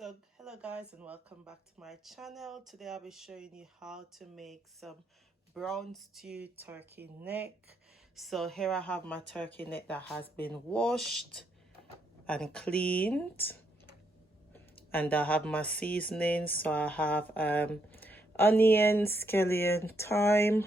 So hello guys and welcome back to my channel. Today I'll be showing you how to make some brown stew turkey neck. So here I have my turkey neck that has been washed and cleaned, and I have my seasonings. So I have onion, scallion, thyme,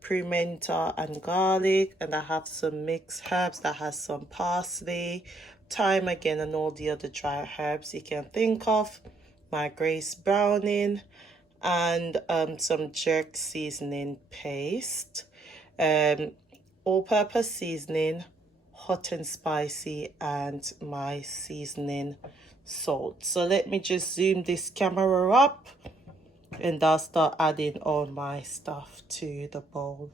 pimento and garlic, and I have some mixed herbs that has some parsley, thyme again, and all the other dry herbs you can think of, my grace browning, and some jerk seasoning paste, all-purpose seasoning, hot and spicy, and my seasoning salt. So let me just zoom this camera up and I'll start adding all my stuff to the bowl.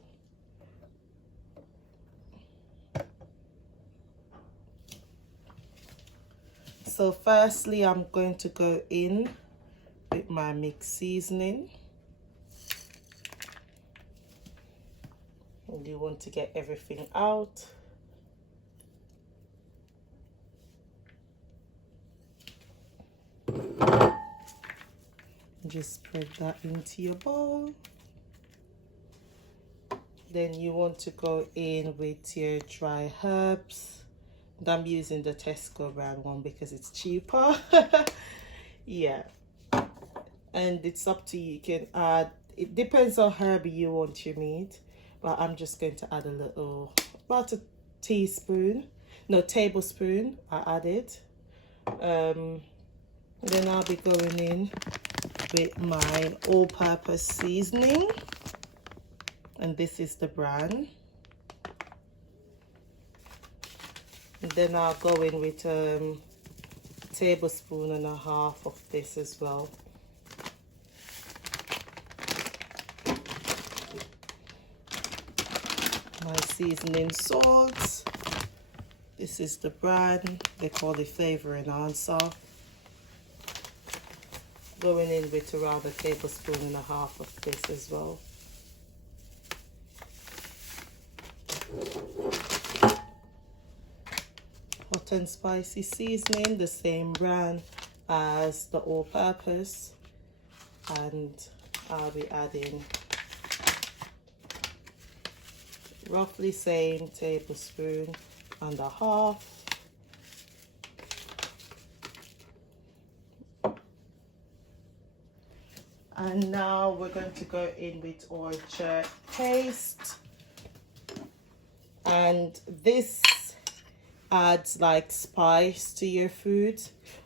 So firstly, I'm going to go in with my mixed seasoning. And you want to get everything out. Just spread that into your bowl. Then you want to go in with your dry herbs. And I'm using the Tesco brand one because it's cheaper. Yeah. And it's up to you. You can add, it depends on herb you want your meat. But I'm just going to add a little, about a tablespoon I added. Then I'll be going in with my all-purpose seasoning, and this is the brand. And then I'll go in with a tablespoon and a half of this as well. My seasoning salt, this is the brand, they call it flavor enhancer. Going in with around a tablespoon and a half of this as well. Hot and spicy seasoning, the same brand as the all-purpose, and I'll be adding roughly same tablespoon and a half. And now we're going to go in with our jerk paste, and this adds like spice to your food,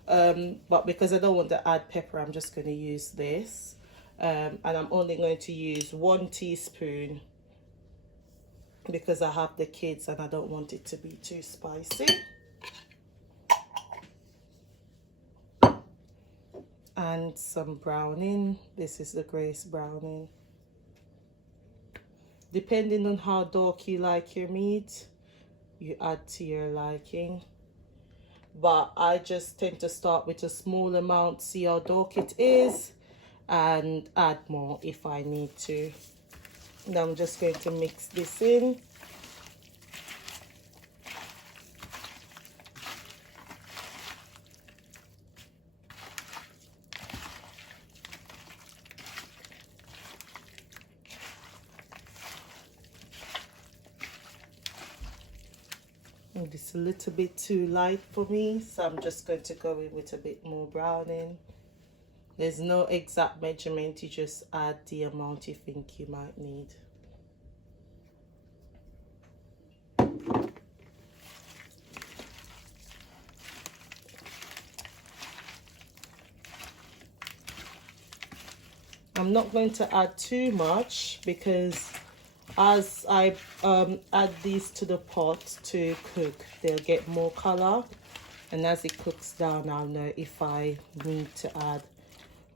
but because I don't want to add pepper, I'm just going to use this, and I'm only going to use 1 teaspoon because I have the kids and I don't want it to be too spicy. And some browning. This is the Grace browning. Depending on how dark you like your meat, you add to your liking. But I just tend to start with a small amount, see how dark it is, and add more if I need to. Now I'm just going to mix this in. And it's a little bit too light for me, so I'm just going to go in with a bit more browning. There's no exact measurement, you just add the amount you think you might need. I'm not going to add too much because as I add these to the pot to cook, they'll get more color, and as it cooks down, I'll know if I need to add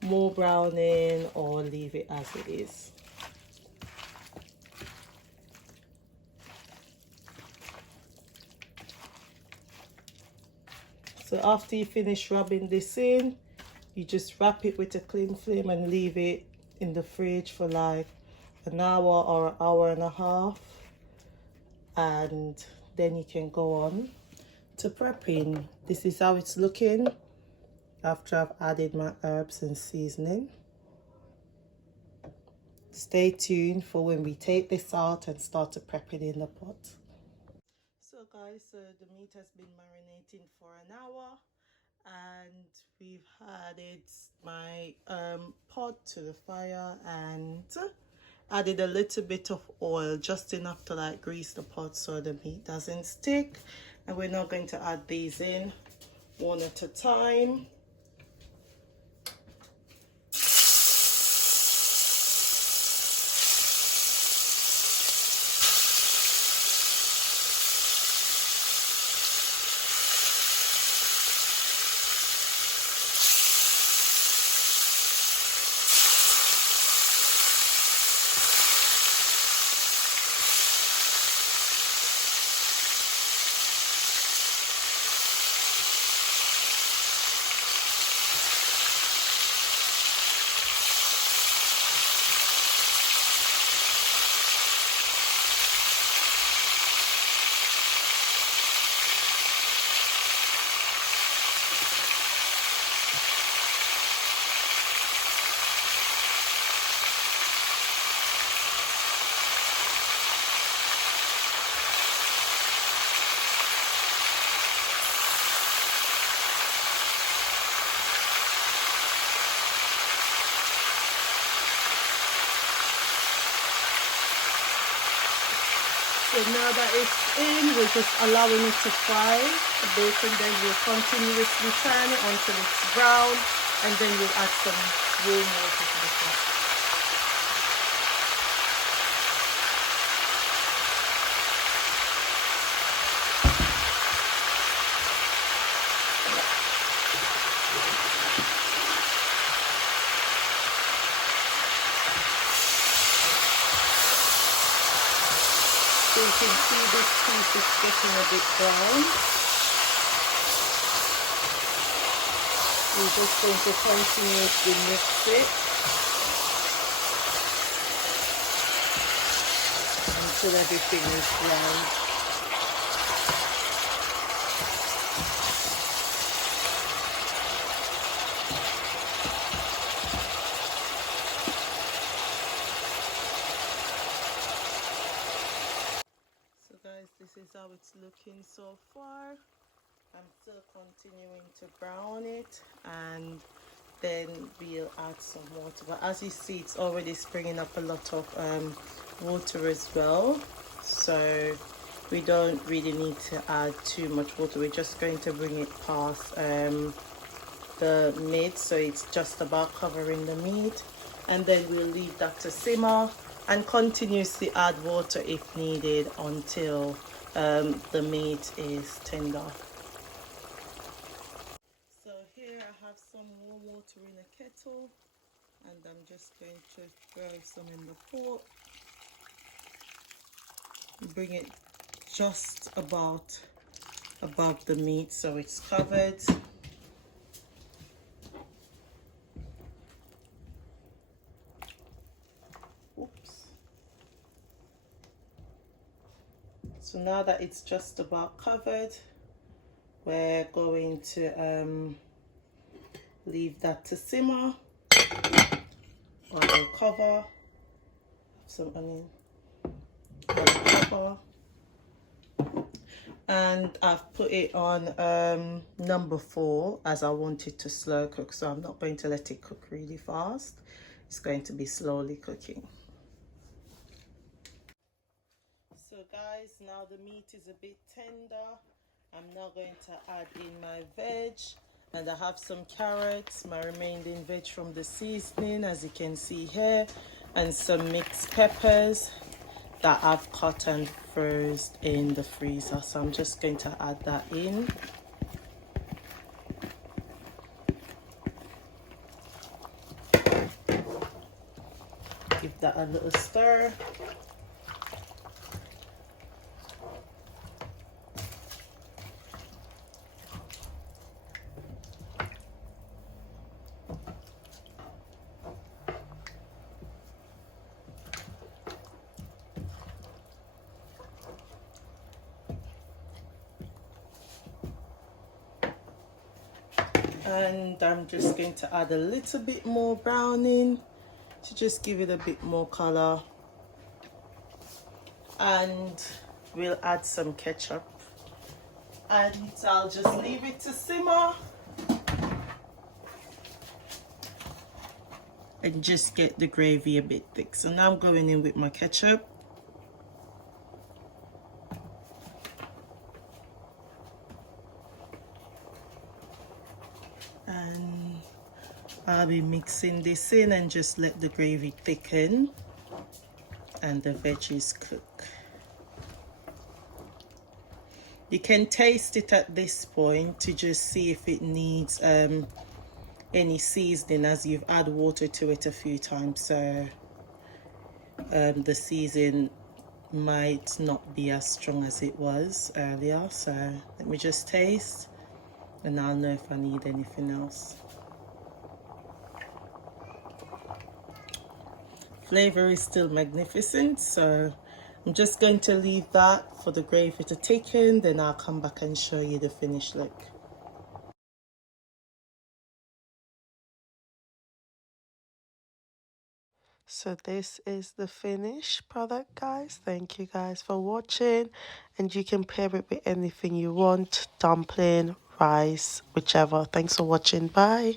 more browning or leave it as it is. So after you finish rubbing this in, you just wrap it with a clean film and leave it in the fridge for like an hour or an hour and a half, and then you can go on to prepping. This is how it's looking. after I've added my herbs and seasoning. Stay tuned for when we take this out and start to prep it in the pot. So guys, the meat has been marinating for an hour, and we've added my pot to the fire and added a little bit of oil, just enough to like grease the pot so the meat doesn't stick. And we're now going to add these in one at a time. So now that it's in, we're just allowing it to fry a bit, and then we'll continuously turn it until it's brown, and then we'll add some warm water to the pot. So you can see this piece is getting a bit brown. We're just going to continuously mix it until everything is brown. So guys, this is how it's looking so far. I'm still continuing to brown it, and then we'll add some water. But as you see, it's already springing up a lot of water as well, so we don't really need to add too much water. We're just going to bring it past the meat, so it's just about covering the meat, and then we'll leave that to simmer and continuously add water if needed until the meat is tender. So here I have some warm water in a kettle, and I'm just going to throw some in the pot. Bring it just about above the meat so it's covered. Oops. So now that it's just about covered, we're going to leave that to simmer. I'll cover some onion, pepper, and I've put it on number 4 as I want it to slow cook, so I'm not going to let it cook really fast. It's going to be slowly cooking. So guys, now the meat is a bit tender. I'm now going to add in my veg, and I have some carrots, my remaining veg from the seasoning, as you can see here, and some mixed peppers that I've cut and froze in the freezer. So I'm just going to add that in. Give that a little stir. And I'm just going to add a little bit more browning to just give it a bit more color. And we'll add some ketchup. And I'll just leave it to simmer. And just get the gravy a bit thick. So now I'm going in with my ketchup. And I'll be mixing this in and just let the gravy thicken and the veggies cook. You can taste it at this point to just see if it needs any seasoning, as you've added water to it a few times, so the seasoning might not be as strong as it was earlier. So let me just taste and I'll know if I need anything else. Flavor is still magnificent, so I'm just going to leave that for the gravy to thicken, then I'll come back and show you the finished look. So this is the finished product, guys. Thank you guys for watching, and you can pair it with anything you want, dumpling, rice, whichever. Thanks for watching. Bye.